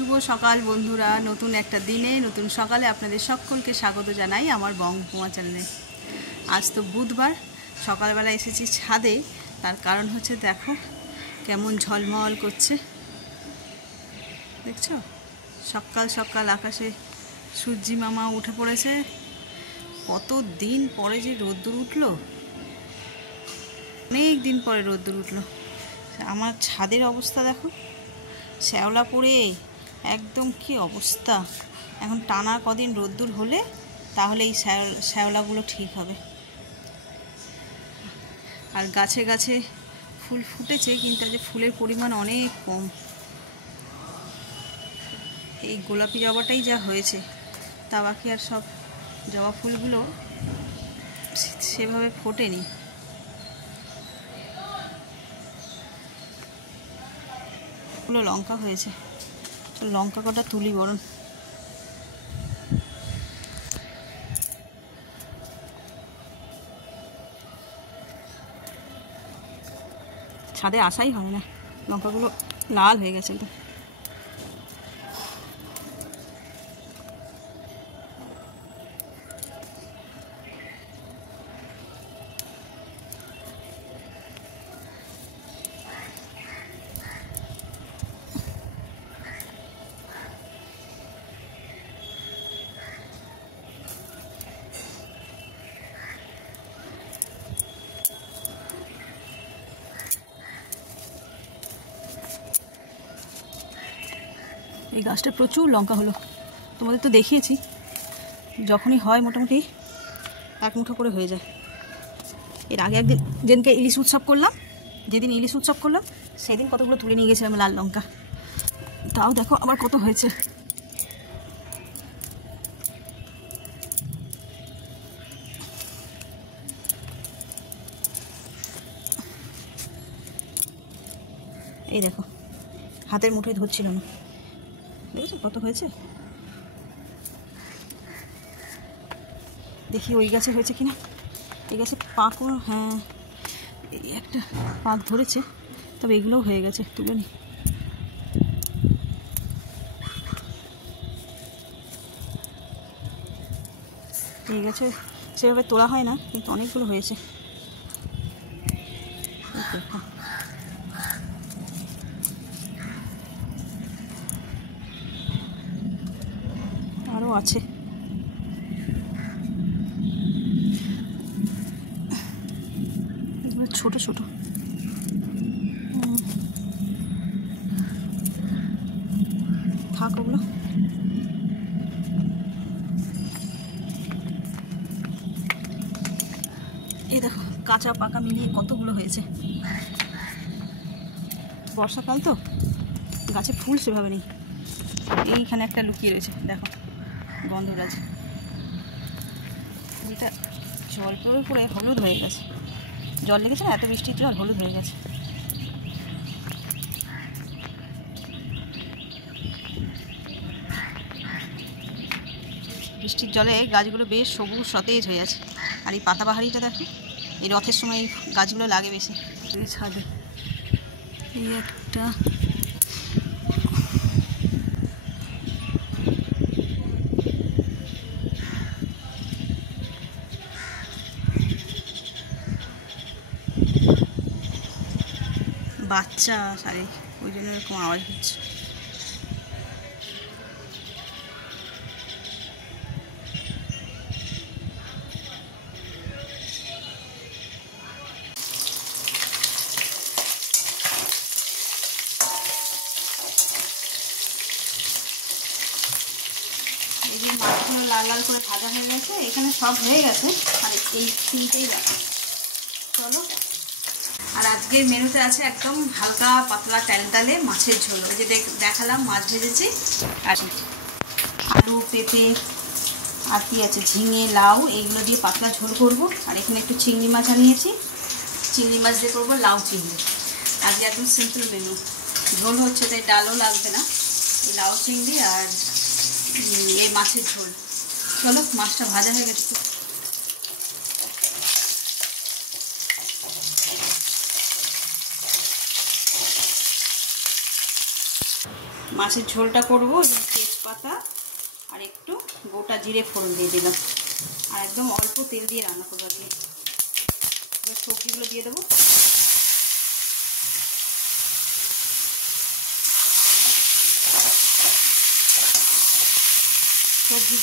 শুভ সকাল বন্ধুরা। নতুন একটা দিনে নতুন সকালে আপনাদের সকলকে স্বাগত জানাই আমার বঙ্গমা চ্যানেলে। আজ তো বুধবার, সকালবেলা এসেছি ছাদে। তার কারণ হচ্ছে দেখো কেমন ঝলমল করছে, দেখছো? সকাল সকাল আকাশে সূর্যি মামা উঠে পড়েছে। কত দিন পরে যে রোদ্দুর উঠলো, অনেক দিন পরে রোদ্দুর উঠলো। আমার ছাদের অবস্থা দেখো, শ্যাওলা পড়ে একদম কি অবস্থা। এখন টানা কদিন রোদ্দুর হলে তাহলে এই শ্যাওলাগুলো ঠিক হবে। আর গাছে গাছে ফুল ফুটেছে, কিন্তু আজ ফুলের পরিমাণ অনেক কম। এই গোলাপি জবাটাই যা হয়েছে, তা বাকি আর সব জবা ফুলগুলো সেভাবে ফোটেনি। ফুলগুলো লঙ্কা হয়েছে, লঙ্কা কটা তুলি বরং। ছাদে আসাই হয় না, লঙ্কাগুলো লাল হয়ে গেছে একদম। এই গাছটা প্রচুর লঙ্কা হলো, তোমাদের তো দেখিয়েছি। যখনই হয় মোটামুটি এক মুঠো করে হয়ে যায়। এর আগে একদিন যেদিনকে ইলিশ উৎসব করলাম, সেদিন কতগুলো তুলে নিয়ে গেছিলাম লাল লঙ্কা। তাও দেখো আবার কত হয়েছে। এই দেখো হাতের মুঠোয় ধরছিল না, দেখেছো কত হয়েছে। দেখি ওই গাছে হয়েছে কিনা। এই গাছে পাকও, হ্যাঁ এই একটা পাক ধরেছে, তবে এগুলোও হয়ে গেছে, তুলে নি। এই গাছে সেভাবে তোলা হয় না, কিন্তু অনেকগুলো হয়েছে। আরও আছে। ছোট ছোট থাক ওগুলো। এই দেখো কাঁচা পাকা মিলিয়ে কতগুলো হয়েছে। বর্ষাকাল তো, গাছে ফুল সেভাবে নেই। এইখানে একটা লুকিয়ে রয়েছে, দেখো গন্ধরাজ, যেটা জল পড়ে পড়ে হলুদ হয়ে গেছে। জল লেগেছে না, এত বৃষ্টির জল হলুদ হয়ে গেছে। বৃষ্টির জলে গাছগুলো বেশ সবুজ সতেজ হয়ে আছে। আর এই পাতাবাহারিটা দেখো, এই রথের সময় এই গাছগুলো লাগে বেশি। এই ছাদে এই একটা বাচ্চা সারে, ওই জন্য এরকম আওয়াজ হচ্ছে। এই যে মাছগুলো লাল লাল করে ভাজা হয়ে গেছে, এখানে সব হয়ে গেছে। আর এই তিনটেই রাখা, চলো। আর আজকের মেনুতে আছে একদম হালকা পাতলা টালটালে মাছের ঝোল। ওই যে দেখালাম মাছ ভেজেছি, আর আলু পেঁপে আর কি আছে, ঝিঙে লাউ, এইগুলো দিয়ে পাতলা ঝোল করব। আর এখানে একটু চিংড়ি মাছ আনিয়েছি, চিংড়ি মাছ দিয়ে করবো লাউ চিংড়ি। আজকে একদম সিম্পল মেনু, ঝোল হচ্ছে তাই ডালও লাগবে না। লাউ চিংড়ি আর এই মাছের ঝোল। চলো, মাছটা ভাজা হয়ে গেছে। মাছের ঝোলটা করবো। তেজপাতা আর একটু গোটা জিরে ফোড়ন দিয়ে দিলাম, আর একদম অল্প তেল দিয়ে রান্না করবো আজকে। এবার সবজিগুলো দিয়ে দেবো। সবজি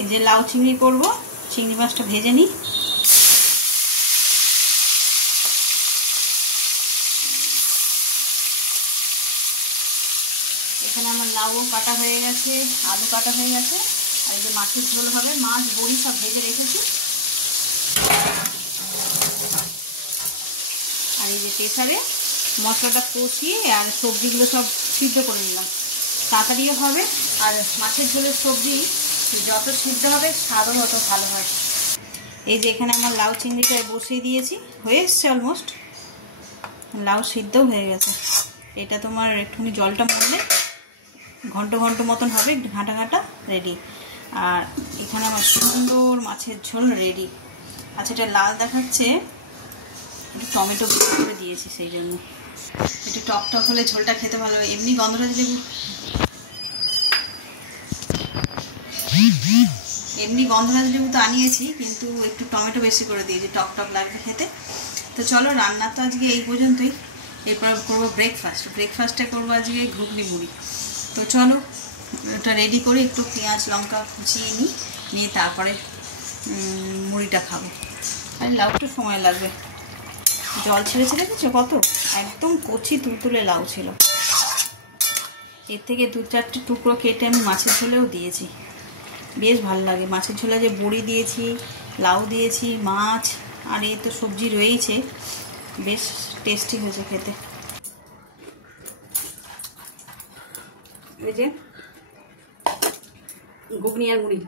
এই যে লাউ চিংড়ি করব, চিংড়ি মাছটা ভেজে নিই। এখানে আমার লাউ কাটা হয়ে গেছে, আলু কাটা হয়ে গেছে, আর এই যে মাছের ঝোল হবে, মাছ বড়ি সব ভেজে রেখেছি। আর এই যে প্রেসারে মশলাটা কষিয়ে আর সবজিগুলো সব সিদ্ধ করে নিলাম, তাড়াতাড়িও হবে। আর মাছের ঝোলের সবজি যত সিদ্ধ হবে স্বাদও তত ভালো হয়। এই যে এখানে আমার লাউ চিংড়িটা বসিয়ে দিয়েছি, হয়ে এসছে অলমোস্ট, লাউ সিদ্ধও হয়ে গেছে। এটা তোমার একটুখানি জলটা মরলে ঘন্ট ঘন্ট মতন হবে, একটু ঘাঁটা ঘাঁটা রেডি। আর এখানে আমার সুন্দর মাছের ঝোল রেডি। আচ্ছা, এটা লাল দেখাচ্ছে, একটু টমেটো করে দিয়েছি, সেই জন্য একটু টক টক হলে ঝোলটা খেতে ভালো হয়। এমনি গন্ধরাজ লেবু তো আনিয়েছি, কিন্তু একটু টমেটো বেশি করে দিয়েছি, টক টক লাগবে খেতে। তো চলো, রান্না তো আজকে এই পর্যন্তই। এরপর করবো ব্রেকফাস্টে করবো আজকে ঘুগনি মুড়ি। তো চলো ওটা রেডি করে একটু পেঁয়াজ লঙ্কা কুচিয়ে নিয়ে তারপরে মুড়িটা খাবো। আর লাউ একটু সময় লাগবে, জল ছেড়েছে দেখেছো কত, একদম কচি তুলতুলে লাউ ছিল। এর থেকে 2-4টে টুকরো কেটে আমি মাছের ঝোলেও দিয়েছি, বেশ ভালো লাগে। মাছের ঝোলে যে বড়ি দিয়েছি, লাউ দিয়েছি, মাছ আর এই তো সবজি রয়েছে, বেশ টেস্টি হয়েছে খেতে। এই যে ঘুগনি আর মুড়ি,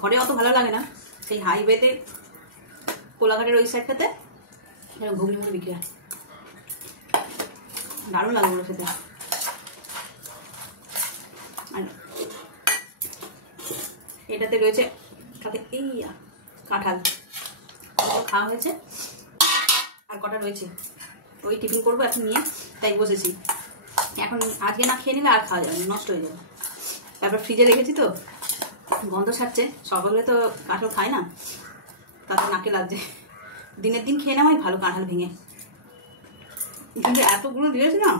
ঘরে অত ভালো লাগে না, সেই হাইওয়েতে কোলাঘাটের ওই সাইডটাতে ঘুগনি মুড়ি বিক্রি হয়, দারুণ লাগে ওগুলো খেতে। আর এটাতে রয়েছে এই কাঁঠাল, খাওয়া হয়েছে আর কটা রয়েছে, ওই টিফিন করবো এখন নিয়ে, তাই বসেছি। এখন আজকে না খেয়ে নিলে আর খাওয়া যাবে, নষ্ট হয়ে যাবে। তারপর ফ্রিজে রেখেছি তো গন্ধ ছাড়ছে, সকালে তো কাঁঠাল খায় না, তাতে নাকে লাগছে। দিনের দিন খেয়ে নেওয়াই ভালো কাঁঠাল ভেঙে, কিন্তু এতগুলো দিয়েছে না।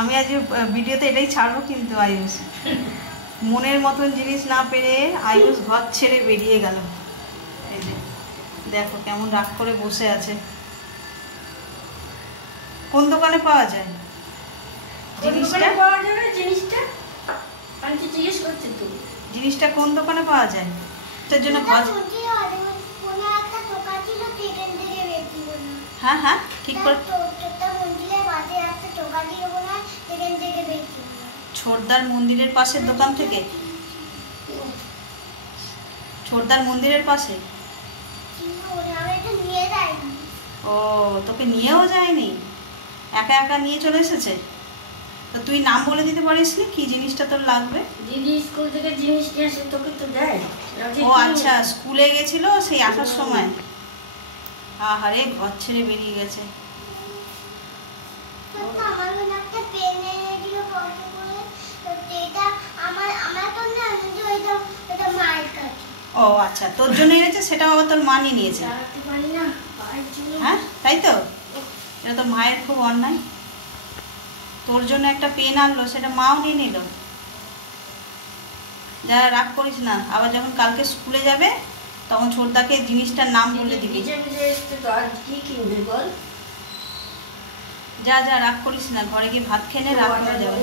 আমি আজ ভিডিওতে এটাই ছাড়বো, কিন্তু আয়ুষ মনের মতন জিনিস না পেরে আয়ুষ ঘর ছেড়ে বেরিয়ে গেল। এই যে দেখো কেমন রাগ করে বসে আছে, কোন দোকানে পাওয়া যায় জিনিসটা? পাওয়া যাবে জিনিসটা, আমি তো জিজ্ঞেস করছি তো জিনিসটা কোন দোকানে পাওয়া যায়? তোর জন্য হ্যাঁ হ্যাঁ ঠিক করে। ছোটদার মন্দিরের পাশের দোকান থেকে? ছোটদার মন্দিরের পাশে? ও, তোকে নিয়েও যায়নি, একা একা নিয়ে চলে এসেছে? তো তুই নাম বলে দিতে পারিস নি কি জিনিসটা তোর লাগবে? দিদি স্কুল থেকে জিনিস নিয়ে আসে তোকে তো দেয়। ও আচ্ছা, স্কুলে গেছিল সেই আসার সময়। আহারে, ঘর ছেড়ে বেরিয়ে গেছে। ও আচ্ছা, তোর জন্য এনেছে, সেটা আবার তোর মা নিয়ে নিয়েছে? হ্যাঁ তাই তো, এটা তো মায়ের খুব অন্যায়। তোর জন্য একটা পেন আনলো, সেটা মাও নিয়ে নিল। যা, রাগ করিস না, আবার যখন কালকে স্কুলে যাবে তখন ছোটদাকে জিনিসটার নাম বলে দিবি। যা যা, রাগ করিস না, ঘরে গিয়ে ভাত খেয়ে নে, রাগ করে যাবে।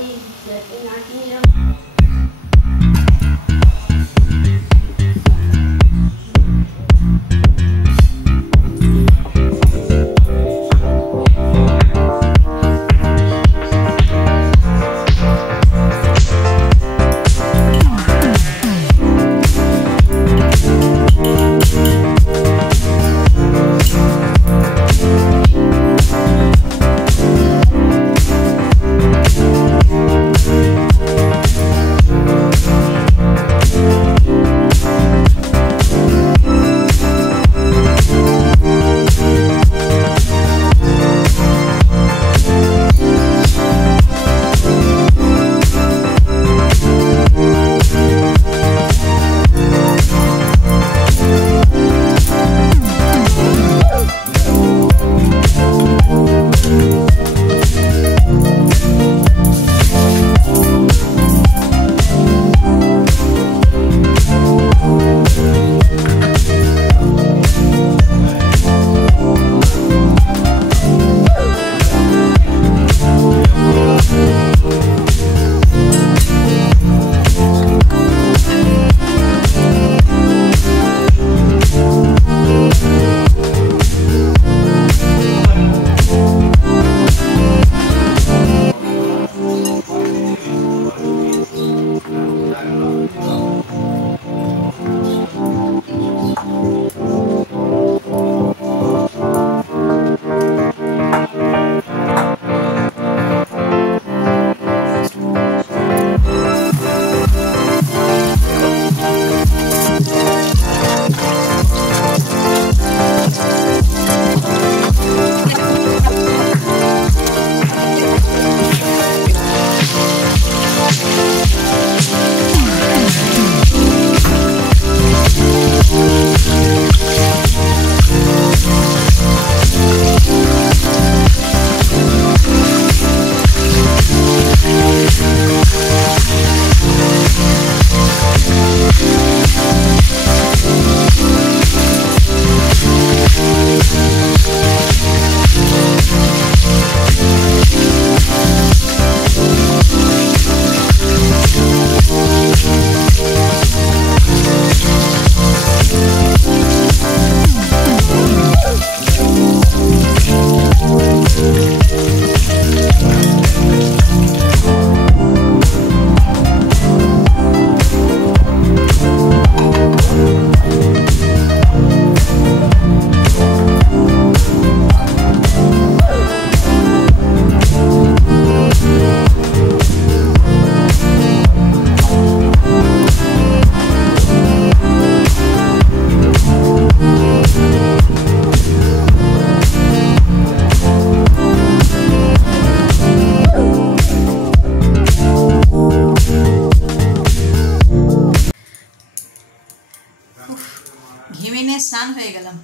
স্নান হয়ে গেলাম,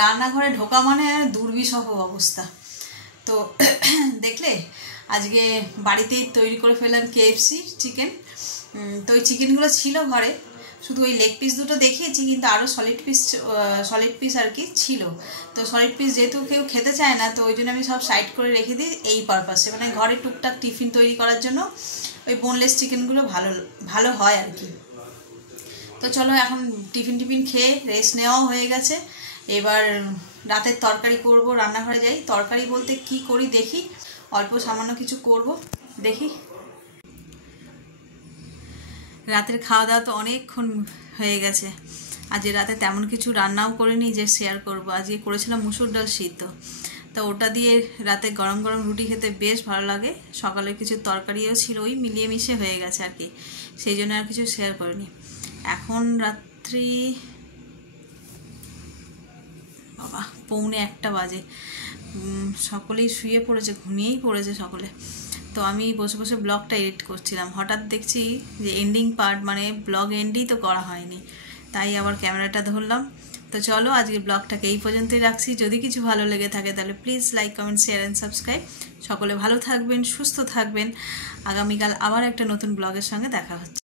রান্নাঘরে ঢোকা মানে দুর্বিষহ অবস্থা। তো দেখলে আজকে বাড়িতেই তৈরি করে ফেললাম KFC চিকেন। তো ওই চিকেনগুলো ছিল ঘরে, শুধু ওই লেগ পিস দুটো দেখিয়েছি, কিন্তু আরও সলিড পিস আর কি ছিল। তো সলিড পিস যেহেতু কেউ খেতে চায় না, তো ওই জন্য আমি সব সাইড করে রেখে দিই এই পারপাসে, মানে ঘরে টুকটাক টিফিন তৈরি করার জন্য ওই বোনলেস চিকেনগুলো ভালো হয় আর কি। তো চলো এখন টিফিন খেয়ে রেস্ট নেওয়াও হয়ে গেছে, এবার রাতের তরকারি করব। রান্নাঘরে যাই, তরকারি বলতে কি করি দেখি, অল্প সামান্য কিছু করব দেখি। রাতের খাওয়া দাওয়া তো অনেকক্ষণ হয়ে গেছে, আজকে রাতে তেমন কিছু রান্নাও করিনি যে শেয়ার করব। আজকে করেছিলাম মুসুর ডাল সিদ্ধ, তো ওটা দিয়ে রাতে গরম গরম রুটি খেতে বেশ ভালো লাগে। সকালে কিছু তরকারিও ছিল, ওই মিলিয়ে মিশে হয়ে গেছে আর কি, সেই জন্য আর কিছু শেয়ার করিনি। এখন রাত্রি বাবা 1:45 বাজে, সকলেই শুয়ে পড়েছে, ঘুমিয়েই পড়েছে সকলে। তো আমি বসে বসে ব্লগটা এডিট করছিলাম, হঠাৎ দেখছি যে এন্ডিং পার্ট মানে ব্লগ এন্ডই তো করা হয়নি, তাই আবার ক্যামেরাটা ধরলাম। তো চলো আজকে ব্লগটাকে এই পর্যন্তই রাখছি। যদি কিছু ভালো লেগে থাকে তাহলে please like, comment, share and subscribe. সকলে ভালো থাকবেন, সুস্থ থাকবেন। আগামীকাল আবার একটা নতুন ব্লগের সঙ্গে দেখা হচ্ছে।